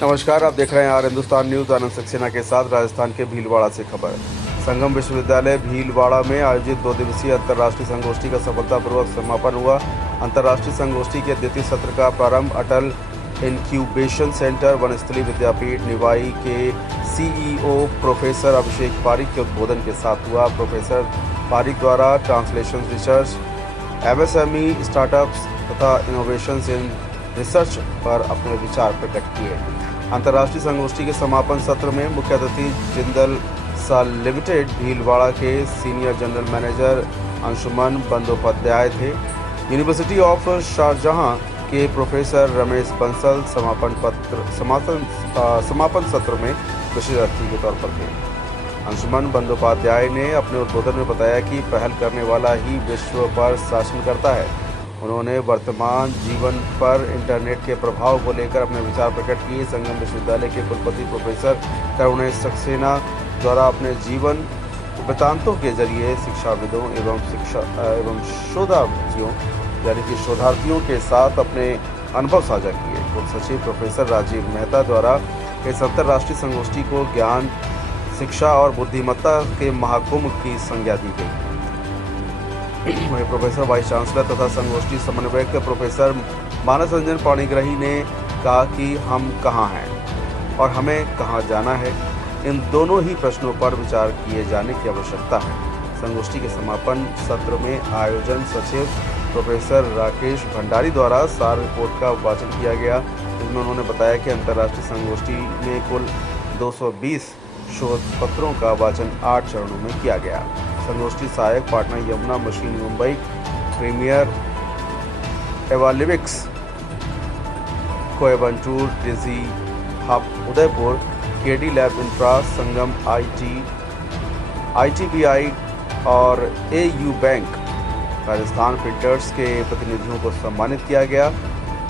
नमस्कार, आप देख रहे हैं आर हिंदुस्तान न्यूज। आनंद सक्सेना के साथ राजस्थान के भीलवाड़ा से खबर। संगम विश्वविद्यालय भीलवाड़ा में आयोजित 2 दिवसीय अंतर्राष्ट्रीय संगोष्ठी का सफलतापूर्वक समापन हुआ। अंतर्राष्ट्रीय संगोष्ठी के द्वितीय सत्र का प्रारंभ अटल इंक्यूबेशन सेंटर वनस्थली विद्यापीठ निवाई के सीईओ प्रोफेसर अभिषेक पारिक के उद्बोधन के साथ हुआ। प्रोफेसर पारिक द्वारा ट्रांसलेशन रिसर्च, एमएसएमई, स्टार्टअप्स तथा इनोवेशन इन रिसर्च पर अपने विचार प्रकट किए। अंतर्राष्ट्रीय संगोष्ठी के समापन सत्र में मुख्य अतिथि जिंदल सा लिमिटेड भीलवाड़ा के senior general manager Anshuman Bandopadhyay थे। यूनिवर्सिटी ऑफ शारजहां के प्रोफेसर रमेश बंसल समापन सत्र में विशेष अतिथि के तौर पर थे। अंशुमन बंदोपाध्याय ने अपने उद्बोधन में बताया कि पहल करने वाला ही विश्व पर शासन करता है। उन्होंने वर्तमान जीवन पर इंटरनेट के प्रभाव को लेकर अपने विचार प्रकट किए। संगम विश्वविद्यालय के कुलपति प्रोफेसर करुणेश सक्सेना द्वारा अपने जीवन वृत्तांतों के जरिए शिक्षाविदों एवं शोधार्थियों के साथ अपने अनुभव साझा किए। कुल सचिव प्रोफेसर राजीव मेहता द्वारा इस अंतर्राष्ट्रीय संगोष्ठी को ज्ञान, शिक्षा और बुद्धिमत्ता के महाकुंभ की संज्ञा दी गई। वहीं प्रोफेसर वाइस चांसलर तथा संगोष्ठी समन्वयक प्रोफेसर मानस रंजन पाणिग्राही ने कहा कि हम कहाँ हैं और हमें कहाँ जाना है, इन दोनों ही प्रश्नों पर विचार किए जाने की आवश्यकता है। संगोष्ठी के समापन सत्र में आयोजन सचिव प्रोफेसर राकेश भंडारी द्वारा सार रिपोर्ट का वाचन किया गया, जिसमें उन्होंने बताया कि अंतर्राष्ट्रीय संगोष्ठी में कुल 220 शोध पत्रों का वाचन 8 चरणों में किया गया। संगोष्ठी सहायक पाटना यमुना मशीन मुंबई, प्रीमियर एवालिविक्स Coimbatore, digi hub Udaipur, KD lab infra, Sangam ITBI और एयू बैंक राजस्थान प्रिंटर्स के प्रतिनिधियों को सम्मानित किया गया।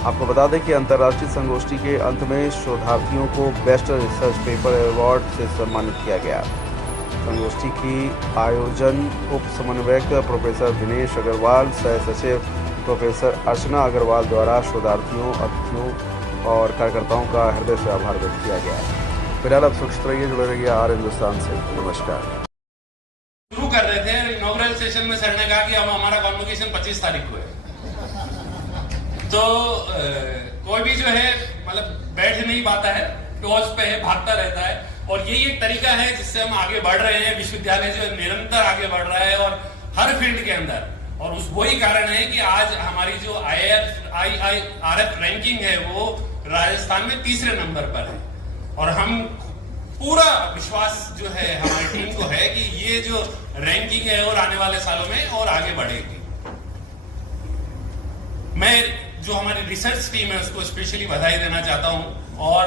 आपको बता दें कि अंतर्राष्ट्रीय संगोष्ठी के अंत में शोधार्थियों को बेस्ट रिसर्च पेपर अवार्ड से सम्मानित किया गया। संगोष्ठी की आयोजन उप समन्वयक प्रोफेसर दिनेश अग्रवाल, सह सचिव प्रोफेसर अर्चना अग्रवाल द्वारा शोधार्थियों, अतिथियों और कार्यकर्ताओं का हृदय से आभार व्यक्त किया गया है। फिलहाल अब सुरक्षित रहिए, जुड़े रहिए आर हिंदुस्तान से। नमस्कार। शुरू कर रहे थे इनॉग्रल सेशन में सर ने कहा कि हम हमारा कॉन्वोकेशन 25 तारीख को है, तो कोई भी जो है मतलब बैठ नहीं पाता है, टॉर्च पे है, भागता रहता है। और यही एक तरीका है जिससे हम आगे बढ़ रहे हैं। विश्वविद्यालय जो निरंतर आगे बढ़ रहा है और हर फील्ड के अंदर, और उस वही कारण है कि आज हमारी जो IIRF रैंकिंग है वो राजस्थान में 3रे नंबर पर है। और हम पूरा विश्वास जो है हमारी टीम को है कि ये जो रैंकिंग है और आने वाले सालों में और आगे बढ़ेगी। मैं जो हमारी रिसर्च टीम है उसको स्पेशली बधाई देना चाहता हूं, और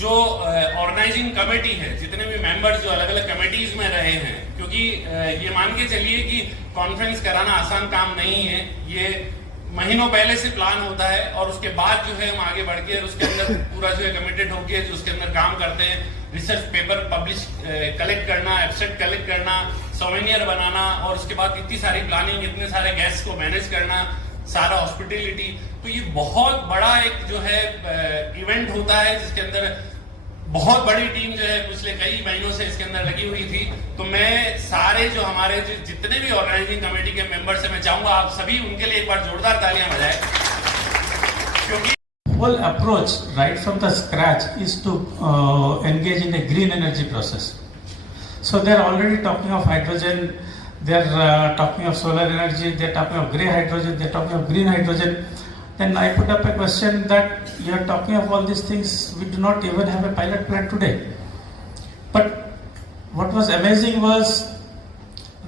जो ऑर्गेनाइजिंग कमेटी है, जितने भी मेंबर्स जो अलग अलग कमेटीज में रहे हैं, क्योंकि ये मान के चलिए कि कॉन्फ्रेंस कराना आसान काम नहीं है। ये महीनों पहले से प्लान होता है और उसके बाद जो है हम आगे बढ़ के उसके अंदर पूरा जो है कमिटेड होके जो उसके अंदर काम करते हैं। रिसर्च पेपर पब्लिश कलेक्ट करना, एब्स्ट्रैक्ट कलेक्ट करना, सोवेनियर बनाना, और उसके बाद इतनी सारी प्लानिंग, इतने सारे गेस्ट को मैनेज करना, सारा हॉस्पिटलिटी, तो ये बहुत बड़ा एक जो है इवेंट होता है जिसके अंदर बहुत बड़ी टीम जो है पिछले कई महीनों से इसके अंदर लगी हुई थी। तो मैं सारे जो हमारे जितने भी ऑर्गेनाइजिंग कमेटी के मेंबर्स हैं, मैं चाहूंगा आप सभी उनके लिए एक बार जोरदार तालियां बजाएं, क्योंकि whole approach right from the scratch is to engage in a green energy process. So they are already talking of hydrogen, they are talking of solar energy, they are talking of grey hydrogen, they are talking of green hydrogen. Then I put up a question that you are talking of all these things, we do not even have a pilot plant today. But what was amazing was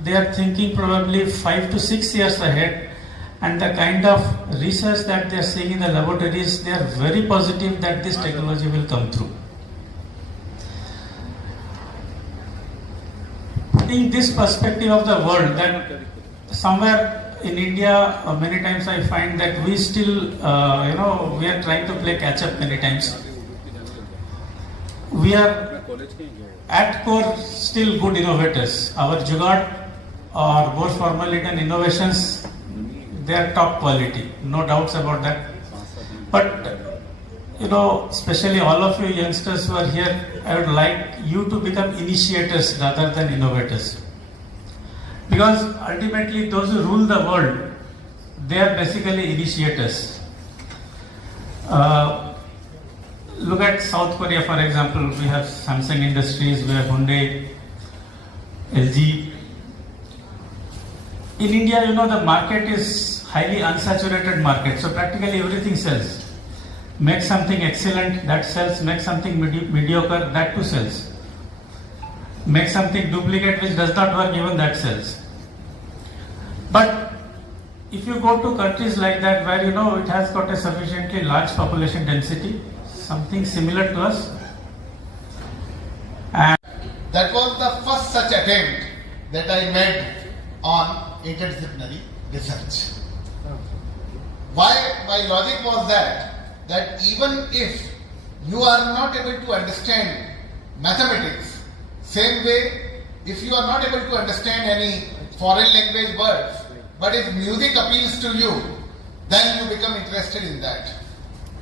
they are thinking probably 5 to 6 years ahead, and the kind of research that they are seeing in the laboratories, they are very positive that this technology will come through. Putting this perspective of the world, that somewhere in India, many times I find that we still, we are trying to play catch up many times. We are at core still good innovators. Our jugaad or more formal and innovations, they are top quality, no doubts about that. But especially all of you youngsters who are here, I would like you to become initiators rather than innovators. Because ultimately those who rule the world, they are basically initiators. Look at South Korea, for example. We have Samsung Industries, we have Hyundai, LG. In India, the market is highly unsaturated market, so practically everything sells. Make something excellent, that sells. Make something mediocre, that too sells. Make something duplicate which does not work, even that sells. But if you go to countries like that where it has got a sufficiently large population density, something similar to us, and that was the first such attempt that I made on interdisciplinary research. Why my logic was that even if you are not able to understand mathematics, same way if you are not able to understand any foreign language words, but if music appeals to you, then you become interested in that.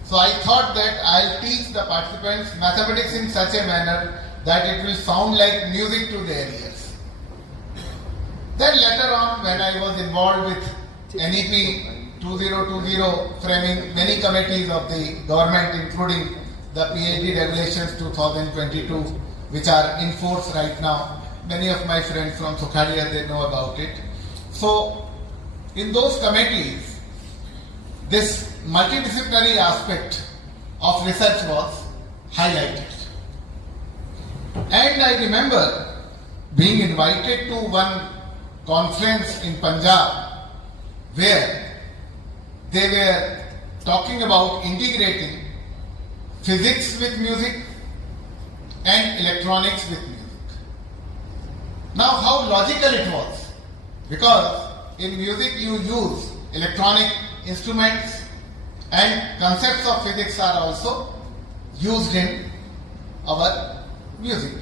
So I thought that I'll teach the participants mathematics in such a manner that it will sound like music to their ears. Then later on, when I was involved with NEP 2020, framing many committees of the government, including the PhD regulations 2022, which are in force right now. Many of my friends from Sukhadia, they know about it. So, in those committees, this multidisciplinary aspect of research was highlighted. And I remember being invited to one conference in Punjab where they were talking about integrating physics with music and electronics with music. Now, how logical it was, because in music you use electronic instruments and concepts of physics are also used in our music.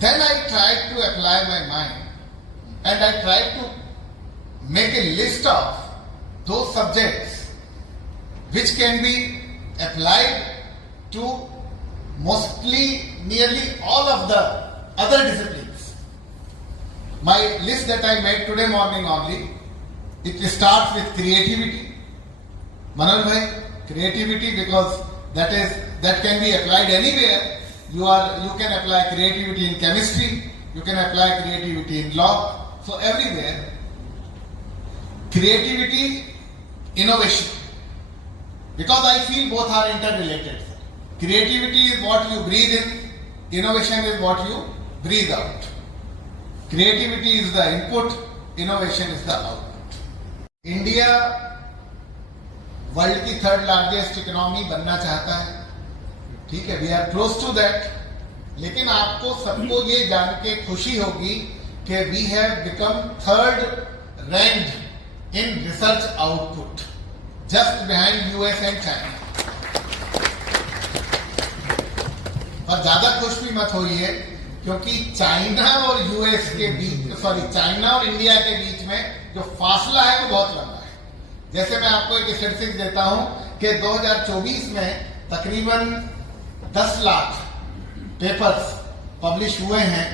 Then I tried to apply my mind and I tried to make a list of those subjects which can be applied to nearly all of the other disciplines. My list that I made today morning only, it starts with creativity. Manoj bhai, creativity, because that can be applied anywhere. You can apply creativity in chemistry, you can apply creativity in law, so everywhere. Creativity, innovation, because I feel both are interrelated. Creativity is what you breathe in, innovation is what you breathe out. Creativity is the input, innovation is the output. India world की third largest economy बनना चाहता है, ठीक है, we are close to that. लेकिन आपको सबको ये जान के खुशी होगी कि we have become third ranked in research output, just behind US and China. और ज्यादा खुश भी मत होइए, क्योंकि चाइना और यूएस के बीच, चाइना और इंडिया के बीच में जो फासला है वो बहुत लंबा है. जैसे मैं आपको एक स्टैटिस्टिक्स देता हूं कि 2024 में तकरीबन 10 लाख पेपर्स पब्लिश हुए हैं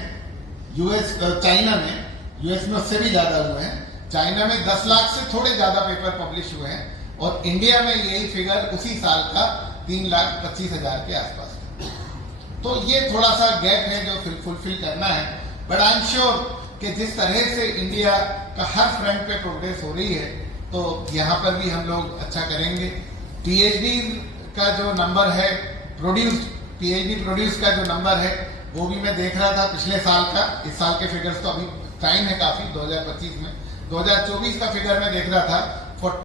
चाइना में. यूएस में उससे भी ज्यादा हुए हैं. चाइना में 10 लाख से थोड़े ज्यादा पेपर पब्लिश हुए हैं, और इंडिया में यही फिगर उसी साल का 3,25,000 के आसपास. तो ये थोड़ा सा गैप है जो फुलफिल करना है. बट आई एम श्योर कि जिस तरह से इंडिया का हर फ्रंट पे प्रोग्रेस हो रही है, तो यहाँ पर भी हम लोग अच्छा करेंगे. पीएचडी का जो नंबर है पीएचडी प्रोड्यूस का जो नंबर है, वो भी मैं देख रहा था पिछले साल का. इस साल के फिगर्स तो अभी टाइम है काफी, 2025 में 2024 का फिगर मैं देख रहा था